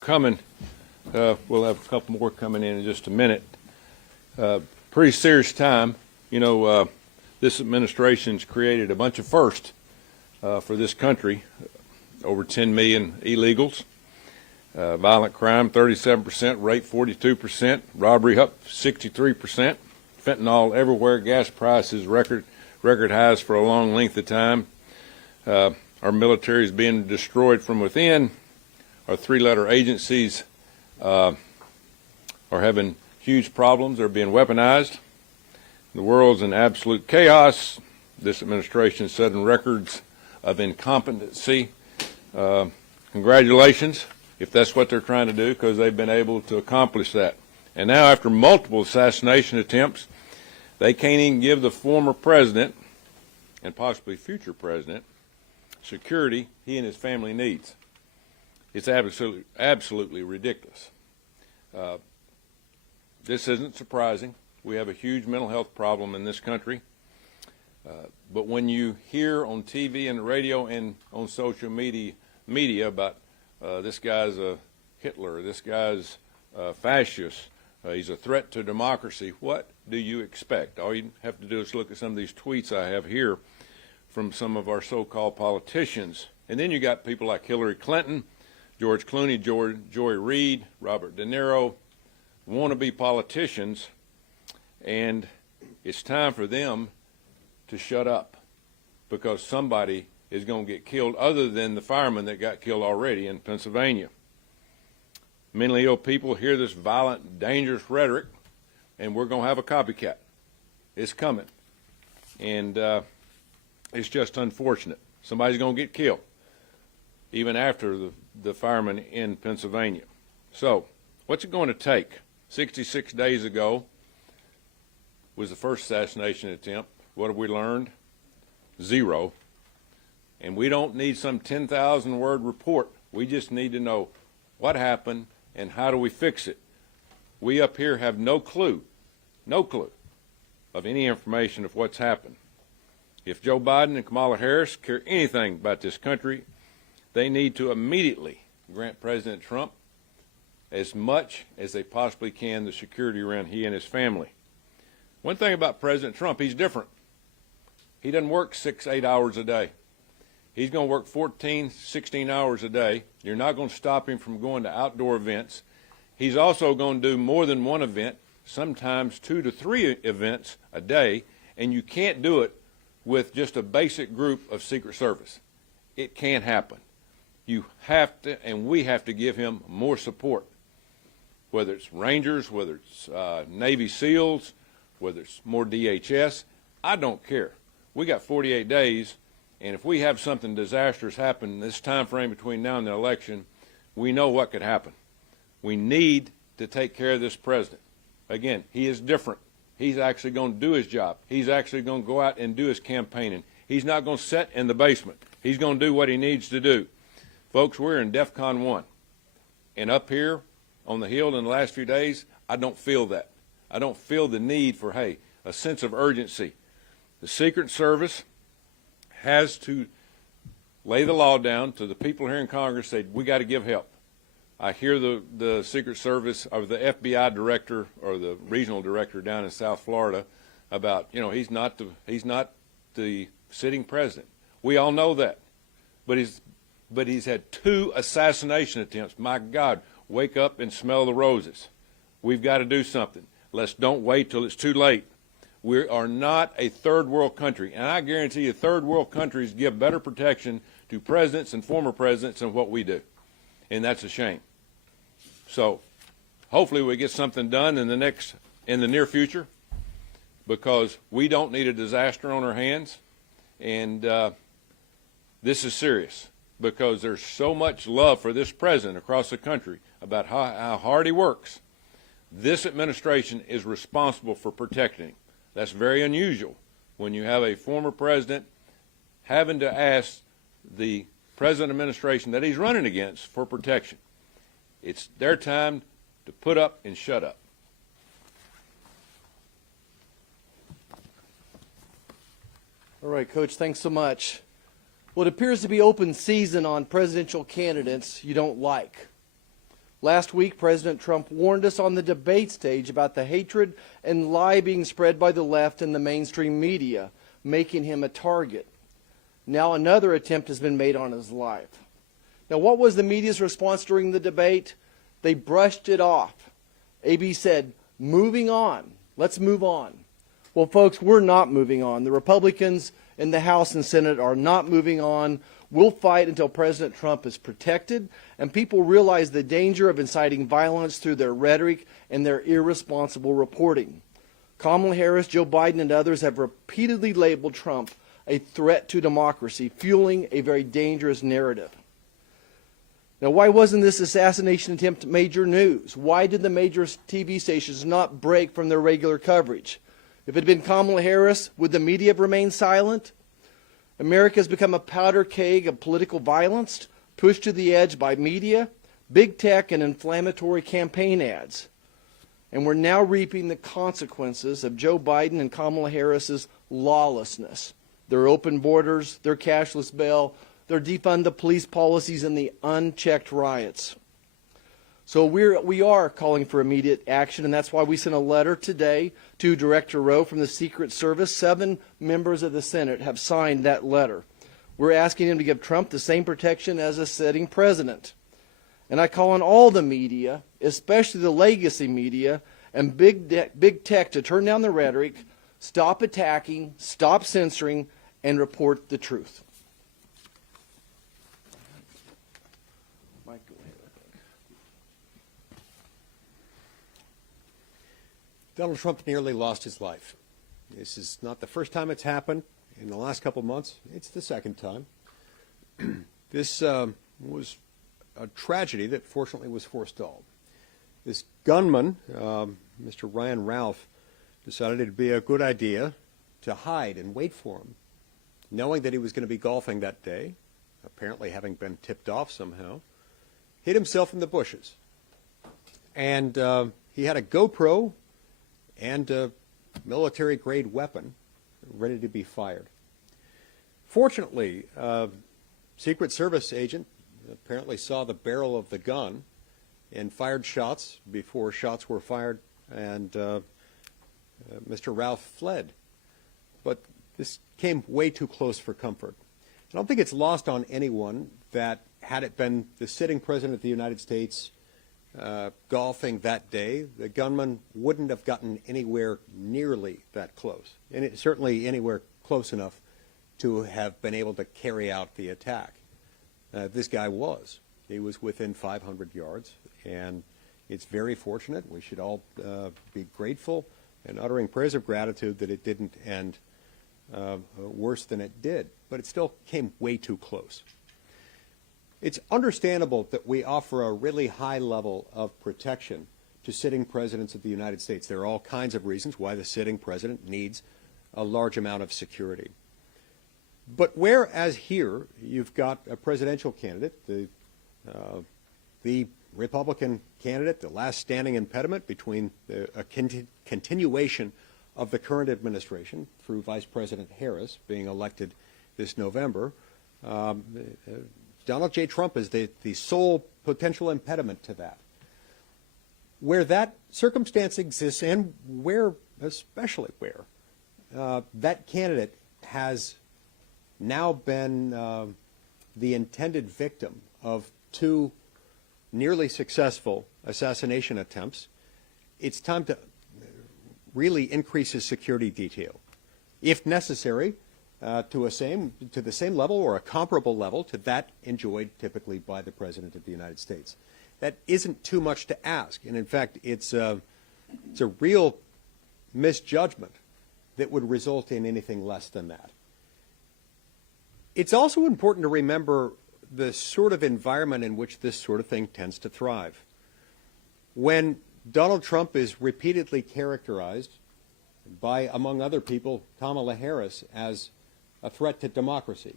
coming. We'll have a couple more coming in just a minute. Pretty serious time. You know, this administration's created a bunch of firsts for this country. Over 10 million illegals. Violent crime, 37%, rape, 42%, robbery up 63%, fentanyl everywhere, gas prices record highs for a long length of time. Our military is being destroyed from within. Our three-letter agencies are having huge problems. They're being weaponized. The world's in absolute chaos. This administration is setting records of incompetency. Congratulations, if that's what they're trying to do, because they've been able to accomplish that. And now, after multiple assassination attempts, they can't even give the former president and possibly future president security he and his family needs. It's absolutely ridiculous. This isn't surprising. We have a huge mental health problem in this country. But when you hear on TV and the radio and on social media about this guy's a Hitler, this guy's a fascist, he's a threat to democracy, what do you expect? All you have to do is look at some of these tweets I have here from some of our so-called politicians. And then you got people like Hillary Clinton, George Clooney, Joy Reid, Robert De Niro, wannabe politicians, and it's time for them to shut up, because somebody is going to get killed other than the fireman that got killed already in Pennsylvania. Mentally ill people hear this violent, dangerous rhetoric, and we're going to have a copycat. It's coming. And it's just unfortunate. Somebody's going to get killed, even after the fireman in Pennsylvania. So, what's it going to take? 66 days ago was the first assassination attempt. What have we learned? Zero. And we don't need some 10,000-word report. We just need to know what happened and how do we fix it. We up here have no clue of any information of what's happened. If Joe Biden and Kamala Harris care anything about this country, they need to immediately grant President Trump as much as they possibly can the security around he and his family. One thing about President Trump, he's different. He doesn't work 6-8 hours a day. He's going to work 14, 16 hours a day. You're not going to stop him from going to outdoor events. He's also going to do more than one event, sometimes 2 to 3 events a day, and you can't do it with just a basic group of Secret Service. It can't happen. You have to, and we have to give him more support, whether it's Rangers, whether it's Navy SEALs, whether it's more DHS. I don't care. We got 48 days, and if we have something disastrous happen in this time frame between now and the election, we know what could happen. We need to take care of this president. Again, he is different. He's actually going to do his job. He's actually going to go out and do his campaigning. He's not going to sit in the basement. He's going to do what he needs to do. Folks, we're in DEFCON 1. And up here on the Hill in the last few days, I don't feel that. I don't feel the need for, hey, a sense of urgency. The Secret Service has to lay the law down to the people here in Congress, say, we got to give help. I hear the Secret Service, or the FBI director, or the regional director down in South Florida about, you know, he's not the sitting president. We all know that. But he's had 2 assassination attempts. My God, wake up and smell the roses. We've got to do something. Let's don't wait till it's too late. We are not a third world country, and I guarantee you third world countries give better protection to presidents and former presidents than what we do, and that's a shame. So hopefully we get something done in the near future, because we don't need a disaster on our hands, and this is serious, because there's so much love for this president across the country about how hard he works. This administration is responsible for protecting him. That's very unusual when you have a former president having to ask the present administration that he's running against for protection. It's their time to put up and shut up. All right, Coach, thanks so much. Well, it appears to be open season on presidential candidates you don't like. Last week, President Trump warned us on the debate stage about the hatred and lie being spread by the left and the mainstream media, making him a target. Now another attempt has been made on his life. Now, what was the media's response during the debate? They brushed it off. AB said, moving on. Let's move on. Well, folks, we're not moving on. The Republicans in the House and Senate are not moving on. We'll fight until President Trump is protected and people realize the danger of inciting violence through their rhetoric and their irresponsible reporting. Kamala Harris, Joe Biden, and others have repeatedly labeled Trump a threat to democracy, fueling a very dangerous narrative. Now, why wasn't this assassination attempt major news? Why did the major TV stations not break from their regular coverage? If it had been Kamala Harris, would the media have remained silent? America has become a powder keg of political violence, pushed to the edge by media, big tech, and inflammatory campaign ads. And we're now reaping the consequences of Joe Biden and Kamala Harris's lawlessness. Their open borders, their cashless bail, their defund the police policies, and the unchecked riots. So we are calling for immediate action, and that's why we sent a letter today to Director Rowe from the Secret Service. 7 members of the Senate have signed that letter. We're asking him to give Trump the same protection as a sitting president. And I call on all the media, especially the legacy media and big tech, to turn down the rhetoric, stop attacking, stop censoring, and report the truth. Mike, go ahead. Donald Trump nearly lost his life. This is not the first time it's happened in the last couple of months. It's the second time. This was a tragedy that fortunately was forestalled. This gunman, Mr. Ryan Ralph, decided it'd be a good idea to hide and wait for him, knowing that he was going to be golfing that day, apparently having been tipped off somehow, hid himself in the bushes. And he had a GoPro and a military-grade weapon ready to be fired. Fortunately, a Secret Service agent apparently saw the barrel of the gun and fired shots before shots were fired, and Mr. Ralph fled. But this came way too close for comfort. I don't think it's lost on anyone that had it been the sitting president of the United States golfing that day, the gunman wouldn't have gotten anywhere nearly that close, and certainly anywhere close enough to have been able to carry out the attack. This guy was. He was within 500 yards, and it's very fortunate. We should all be grateful and uttering prayers of gratitude that it didn't end worse than it did, but it still came way too close. It's understandable that we offer a really high level of protection to sitting presidents of the United States. There are all kinds of reasons why the sitting president needs a large amount of security. But whereas here you've got a presidential candidate, the Republican candidate, the last standing impediment between a continuation of the current administration through Vice President Harris being elected this November, Donald J. Trump is the sole potential impediment to that. Where that circumstance exists, and especially where that candidate has now been the intended victim of 2 nearly successful assassination attempts, it's time to really increase his security detail, if necessary, to the same level or a comparable level to that enjoyed typically by the President of the United States. That isn't too much to ask, and in fact, it's a real misjudgment that would result in anything less than that. It's also important to remember the sort of environment in which this sort of thing tends to thrive. When Donald Trump is repeatedly characterized by, among other people, Kamala Harris as a threat to democracy,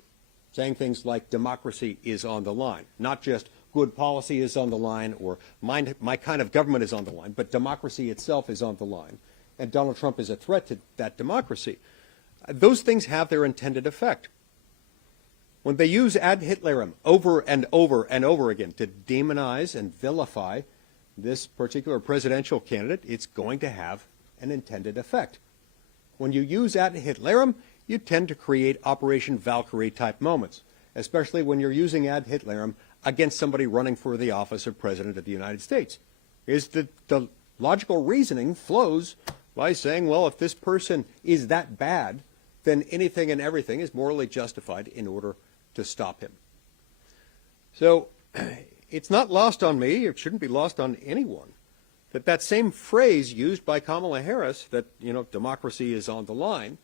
saying things like democracy is on the line, not just good policy is on the line or my kind of government is on the line, but democracy itself is on the line, and Donald Trump is a threat to that democracy. Those things have their intended effect. When they use ad Hitlerum over and over and over again to demonize and vilify this particular presidential candidate, it's going to have an intended effect. When you use ad Hitlerum, you tend to create Operation Valkyrie type moments, especially when you're using ad Hitlerum against somebody running for the office of President of the United States. Is the logical reasoning flows by saying, well, if this person is that bad, then anything and everything is morally justified in order to stop him. So it's not lost on me, it shouldn't be lost on anyone, that that same phrase used by Kamala Harris, that, democracy is on the line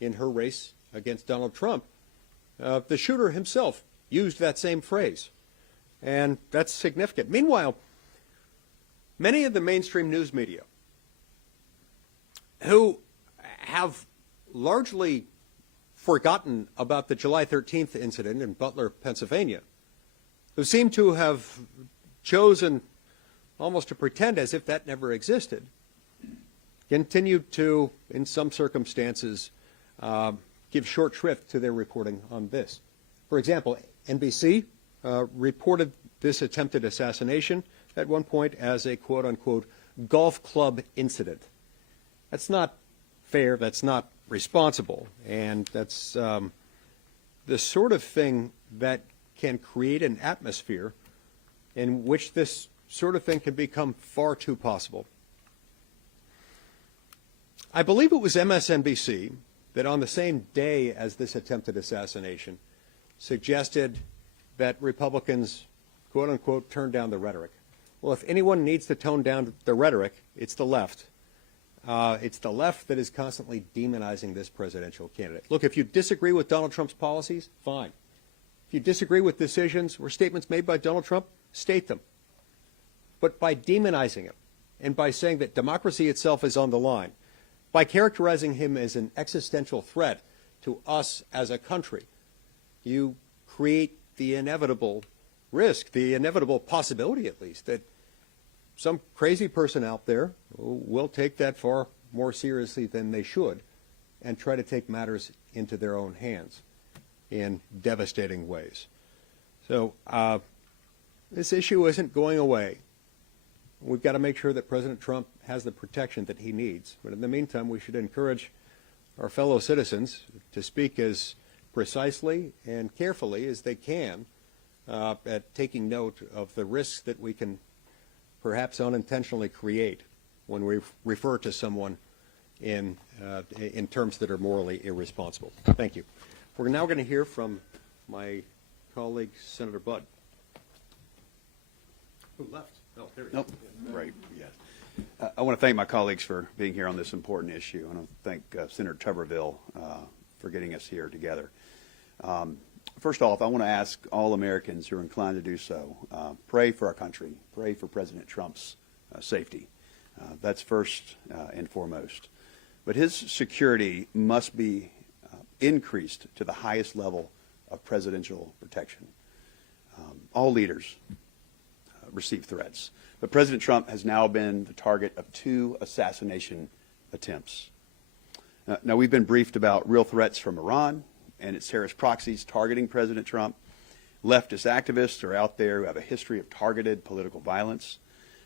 in her race against Donald Trump, the shooter himself used that same phrase. And that's significant. Meanwhile, many of the mainstream news media who have largely forgotten about the July 13th incident in Butler, Pennsylvania, who seem to have chosen almost to pretend as if that never existed, continue to, in some circumstances, give short shrift to their reporting on this. For example, NBC reported this attempted assassination at one point as a quote-unquote golf club incident. That's not fair, that's not responsible, and that's the sort of thing that can create an atmosphere in which this sort of thing can become far too possible. I believe it was MSNBC that on the same day as this attempted assassination suggested that Republicans, quote unquote, turn down the rhetoric. Well, if anyone needs to tone down the rhetoric, it's the left. It's the left that is constantly demonizing this presidential candidate. Look, if you disagree with Donald Trump's policies, fine. If you disagree with decisions or statements made by Donald Trump, state them. But by demonizing him and by saying that democracy itself is on the line, by characterizing him as an existential threat to us as a country, you create the inevitable risk, the inevitable possibility at least, that some crazy person out there will take that far more seriously than they should and try to take matters into their own hands in devastating ways. So this issue isn't going away. We've got to make sure that President Trump has the protection that he needs. But in the meantime, we should encourage our fellow citizens to speak as precisely and carefully as they can at taking note of the risks that we can perhaps unintentionally create when we refer to someone in terms that are morally irresponsible. Thank you. We're now going to hear from my colleague, Senator Budd. Who left? Oh, there he is. Nope. Right, yes. I want to thank my colleagues for being here on this important issue. I want to thank Senator Tuberville for getting us here together. First off, I want to ask all Americans who are inclined to do so, pray for our country, pray for President Trump's safety. That's first and foremost. But his security must be increased to the highest level of presidential protection. All leaders receive threats. But President Trump has now been the target of 2 assassination attempts. Now, we've been briefed about real threats from Iran and its terrorist proxies targeting President Trump. Leftist activists are out there who have a history of targeted political violence.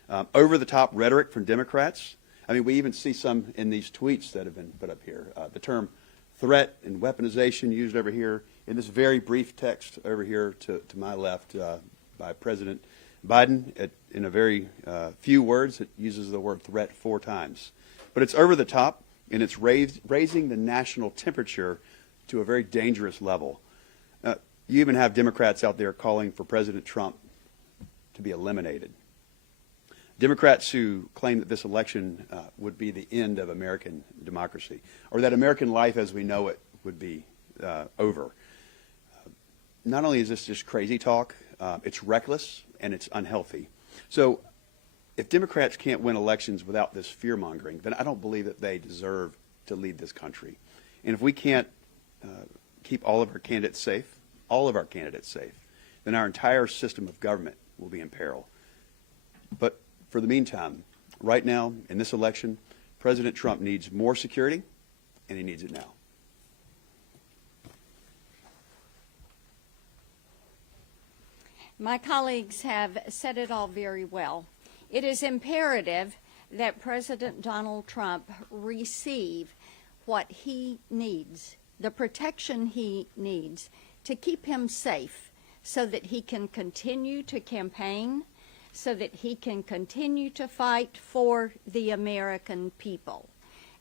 Over-the-top rhetoric from Democrats. I mean, we even see some in these tweets that have been put up here. The term threat and weaponization used over here in this very brief text over here to my left by President Biden. In a very few words, it uses the word threat 4 times. But it's over the top, and it's raising the national temperature to a very dangerous level. You even have Democrats out there calling for President Trump to be eliminated. Democrats who claim that this election would be the end of American democracy, or that American life as we know it would be over. Not only is this just crazy talk, it's reckless and it's unhealthy. So if Democrats can't win elections without this fear-mongering, then I don't believe that they deserve to lead this country. And if we can't keep all of our candidates safe, then our entire system of government will be in peril. But for the meantime, right now, in this election, President Trump needs more security, and he needs it now. My colleagues have said it all very well. It is imperative that President Donald Trump receive what he needs, the protection he needs to keep him safe so that he can continue to campaign, so that he can continue to fight for the American people.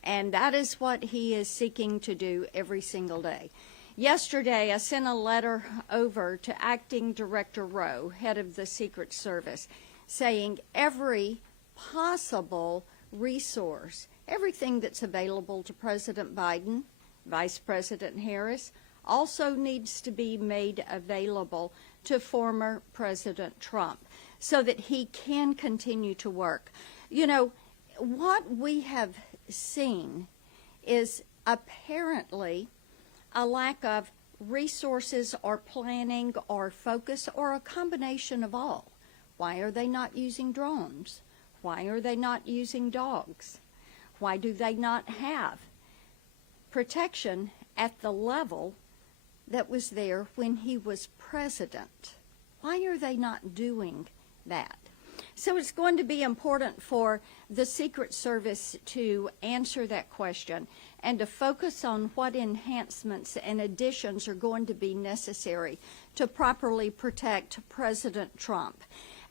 And that is what he is seeking to do every single day. Yesterday, I sent a letter over to Acting Director Rowe, head of the Secret Service, saying every possible resource, everything that's available to President Biden, Vice President Harris, also needs to be made available to former President Trump so that he can continue to work. You know, what we have seen is apparently a lack of resources or planning or focus or a combination of all. Why are they not using drones? Why are they not using dogs? Why do they not have protection at the level that was there when he was president? Why are they not doing that? So it's going to be important for the Secret Service to answer that question and to focus on what enhancements and additions are going to be necessary to properly protect President Trump.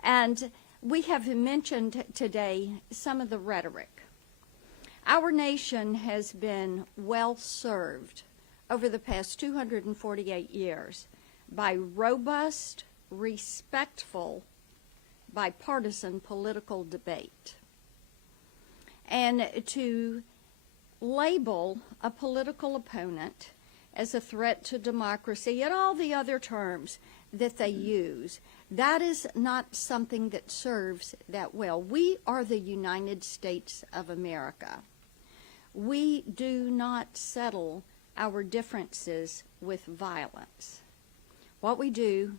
And we have mentioned today some of the rhetoric. Our nation has been well served over the past 248 years by robust, respectful, bipartisan political debate. And to label a political opponent as a threat to democracy and all the other terms that they use, that is not something that serves that well. We are the United States of America. We do not settle our differences with violence. What we do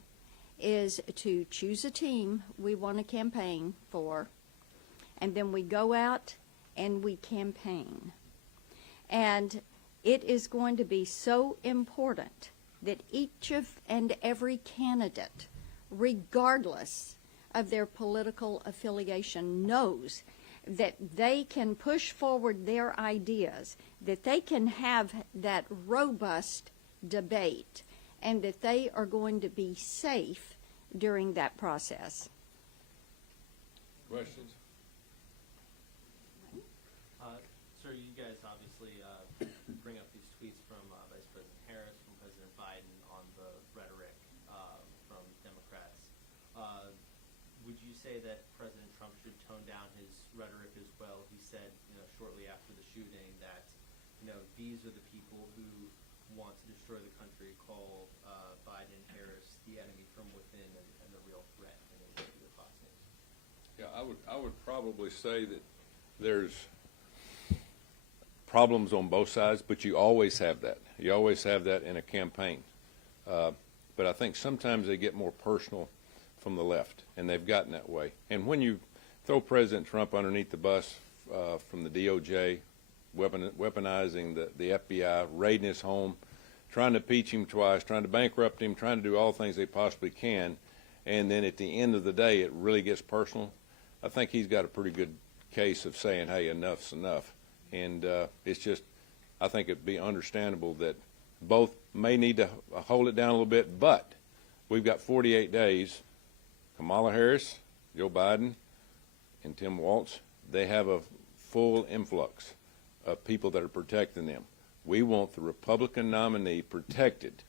is to choose a team we want to campaign for, and then we go out and we campaign. And it is going to be so important that each of and every candidate, regardless of their political affiliation, knows that they can push forward their ideas, that they can have that robust debate, and that they are going to be safe during that process. Questions? Sir, you guys obviously bring up these tweets from Vice President Harris, from President Biden on the rhetoric from Democrats. Would you say that President Trump should tone down his rhetoric as well? He said, shortly after the shooting that, these are the people who want to destroy the country, called Biden and Harris the enemy from within and the real threat in an interview with Fox News. Yeah, I would probably say that there's problems on both sides, but you always have that. You always have that in a campaign. But I think sometimes they get more personal from the left, and they've gotten that way. And when you throw President Trump underneath the bus from the DOJ, weaponizing the FBI, raiding his home, trying to impeach him twice, trying to bankrupt him, trying to do all things they possibly can, and then at the end of the day it really gets personal, I think he's got a pretty good case of saying, hey, enough's enough. And it's just, I think it'd be understandable that both may need to hold it down a little bit, but we've got 48 days. Kamala Harris, Joe Biden, and Tim Walz, they have a full influx of people that are protecting them. We want the Republican nominee protected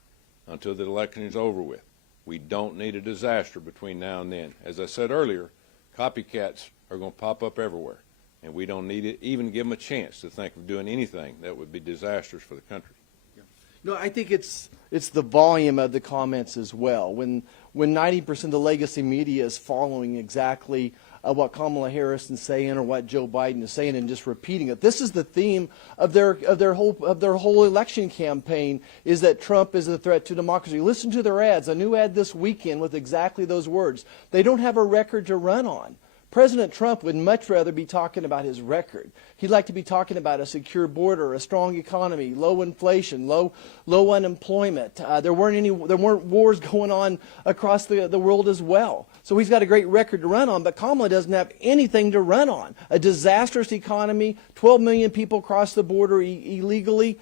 until the election is over with. We don't need a disaster between now and then. As I said earlier, copycats are going to pop up everywhere, and we don't need to even give them a chance to think of doing anything that would be disastrous for the country. No, I think it's the volume of the comments as well. When 90% of the legacy media is following exactly what Kamala Harris is saying or what Joe Biden is saying and just repeating it. This is the theme of their whole election campaign, is that Trump is a threat to democracy. Listen to their ads. A new ad this weekend with exactly those words. They don't have a record to run on. President Trump would much rather be talking about his record. He'd like to be talking about a secure border, a strong economy, low inflation, low unemployment. There weren't wars going on across the world as well. So he's got a great record to run on, but Kamala doesn't have anything to run on. A disastrous economy, 12 million people cross the border illegally.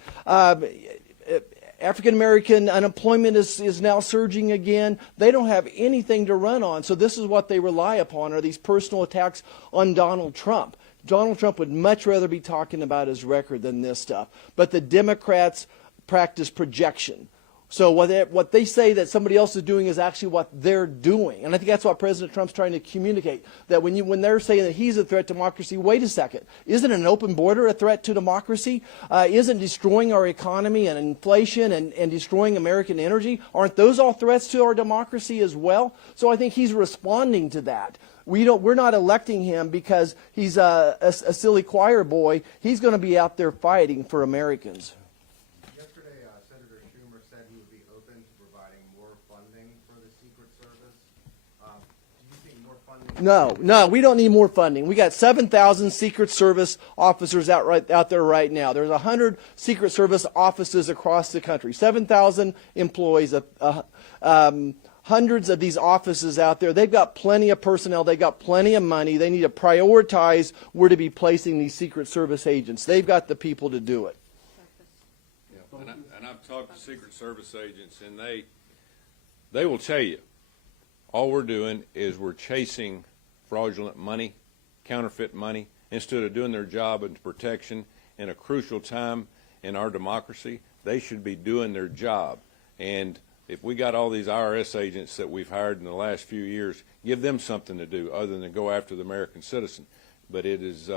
African American unemployment is now surging again. They don't have anything to run on. So this is what they rely upon, are these personal attacks on Donald Trump. Donald Trump would much rather be talking about his record than this stuff. But the Democrats practice projection. So what they say that somebody else is doing is actually what they're doing. And I think that's what President Trump's trying to communicate. That when they're saying that he's a threat to democracy, wait a second. Isn't an open border a threat to democracy? Isn't destroying our economy and inflation and destroying American energy? Aren't those all threats to our democracy as well? So I think he's responding to that. We're not electing him because he's a silly choir boy. He's going to be out there fighting for Americans. No, we don't need more funding. We got 7,000 Secret Service officers out there right now. There's 100 Secret Service offices across the country. 7,000 employees, hundreds of these offices out there. They've got plenty of personnel. They've got plenty of money. They need to prioritize where to be placing these Secret Service agents. They've got the people to do it. Yeah. And I've talked to Secret Service agents, and they will tell you, all we're doing is we're chasing fraudulent money, counterfeit money, instead of doing their job in protection in a crucial time in our democracy. They should be doing their job. And if we got all these IRS agents that we've hired in the last few years, give them something to do other than go after the American citizen. But it is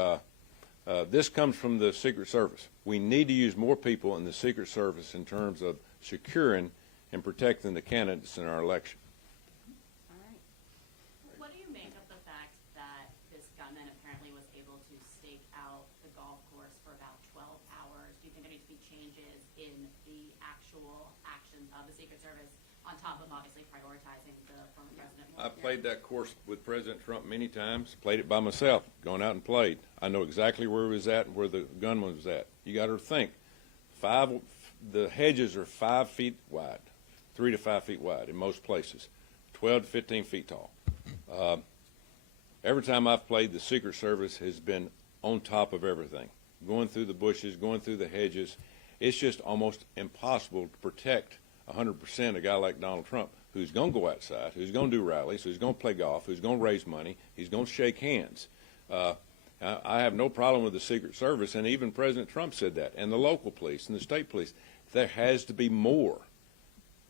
this comes from the Secret Service. We need to use more people in the Secret Service in terms of securing and protecting the candidates in our election. What do you make of the fact that this gunman apparently was able to stake out the golf course for about 12 hours? Do you think there needs to be changes in the actual actions of the Secret Service on top of obviously prioritizing the former president? I played that course with President Trump many times, played it by myself, gone out and played. I know exactly where he was at and where the gunman was at. You got to think, the hedges are 5 feet wide, 3 to 5 feet wide in most places, 12 to 15 feet tall. Every time I've played, the Secret Service has been on top of everything, going through the bushes, going through the hedges. It's just almost impossible to protect 100% a guy like Donald Trump, who's going to go outside, who's going to do rallies, who's going to play golf, who's going to raise money, he's going to shake hands. I have no problem with the Secret Service, and even President Trump said that, and the local police and the state police. There has to be more.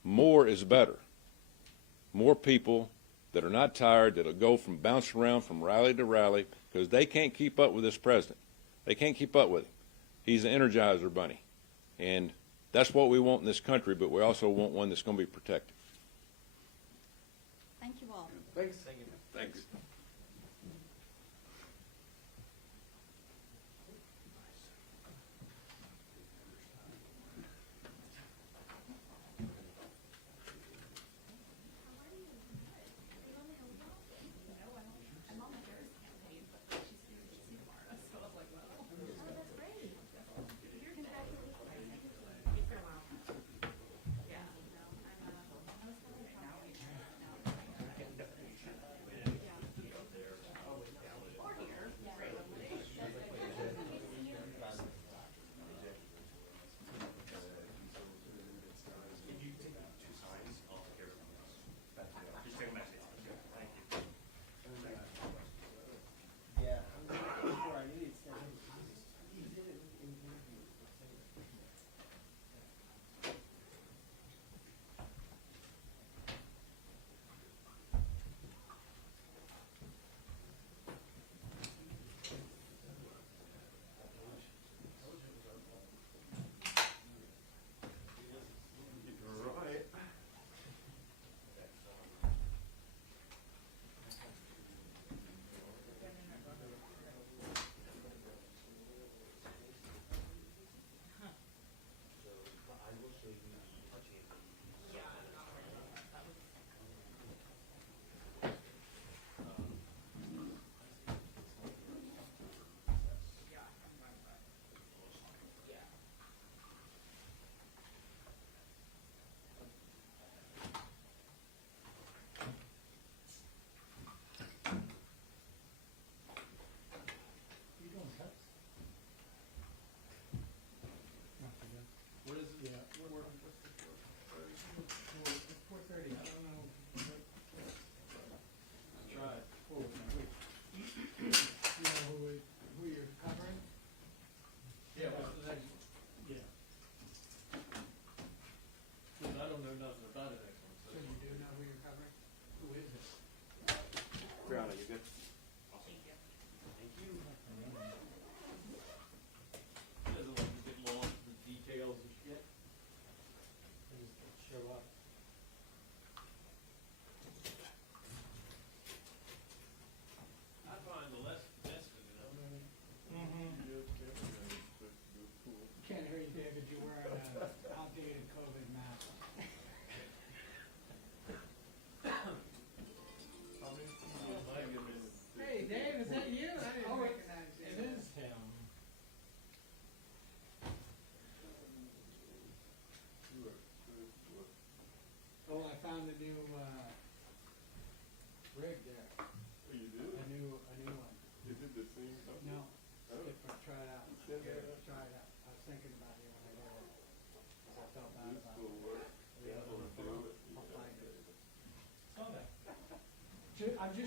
More is better. More people that are not tired, that'll go from bouncing around from rally to rally, because they can't keep up with this president. They can't keep up with him. He's an Energizer bunny. And that's what we want in this country, but we also want one that's going to be protected. Thank you all. Thanks. Thanks.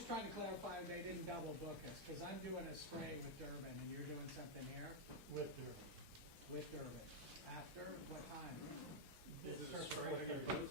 just trying to clarify they didn't double book us, because I'm doing a spray with Durban, and you're doing something here With Durban. with Durban. After, what time? This is a spray.